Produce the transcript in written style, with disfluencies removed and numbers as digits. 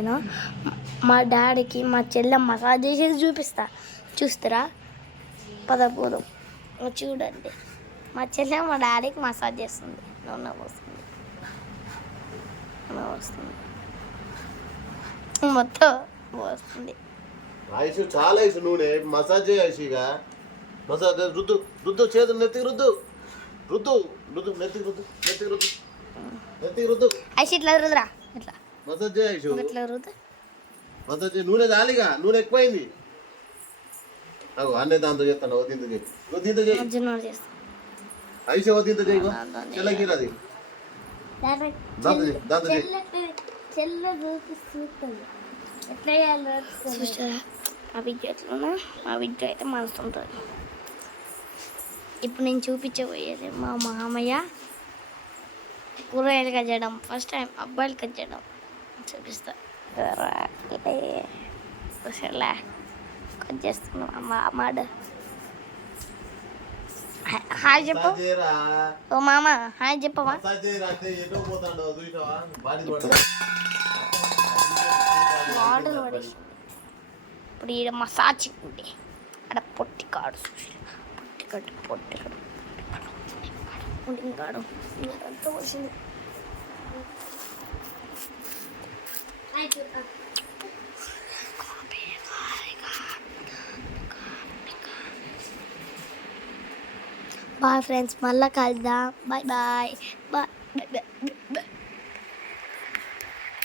నేను మా డాడీకి మా చెల్లె మసాజ్ చేసేది చూస్తారా పదపోదాం చూడండి. మా చెల్లె మా డాడీకి మసాజ్ చేస్తుంది. నూనె వస్తుంది మొత్తం వస్తుంది. ఐసు చాలా ఐసు నూనె మసాజ్ చేసిగా మసాజ్ రుద్దు రుద్దు చేతులు నెత్తికి రుద్దు రుద్దు రుద్దు నెత్తికి రుద్దు నెత్తికి రుద్దు ఐసు ఇట్లా రుద్దురా ఇట్లా మసాజ్ చేయి ఐసు ఇట్లా రుద్దు మసాజ్ చేయి. నూనె చాలిగా నూనె ఎక్కువైంది. అగో అన్నీ దాంతో చేస్తాను. ఓ దీంతో చేయి ఓ దీంతో చేయి ఐసు ఓ దీంతో చేయి చెల్లకి అది దాంతో చేయి. చూస్తారా ఆ వీడియో ఎట్లా ఆ వీడియో అయితే మనస్తుంటుంది. ఇప్పుడు నేను చూపించబోయేది మా మామయ్య కూరగాయలు కట్ చేయడం. ఫస్ట్ టైం అబ్బాయిలు కట్ చేయడం చూపిస్తా. కట్ చేస్తున్నాం అమ్మ. హాయ్ చెప్పు. ఓ మామ హాయ్ చెప్పవా. వాటర్ పడేసింది. ఇప్పుడు ఈడ మసాజ్ ఉంది. అక్కడ పొట్టికాడు కాడు అంతా వచ్చింది. బాయ్ ఫ్రెండ్స్, మళ్ళీ కలుద్దాం. Bye bye bye bye.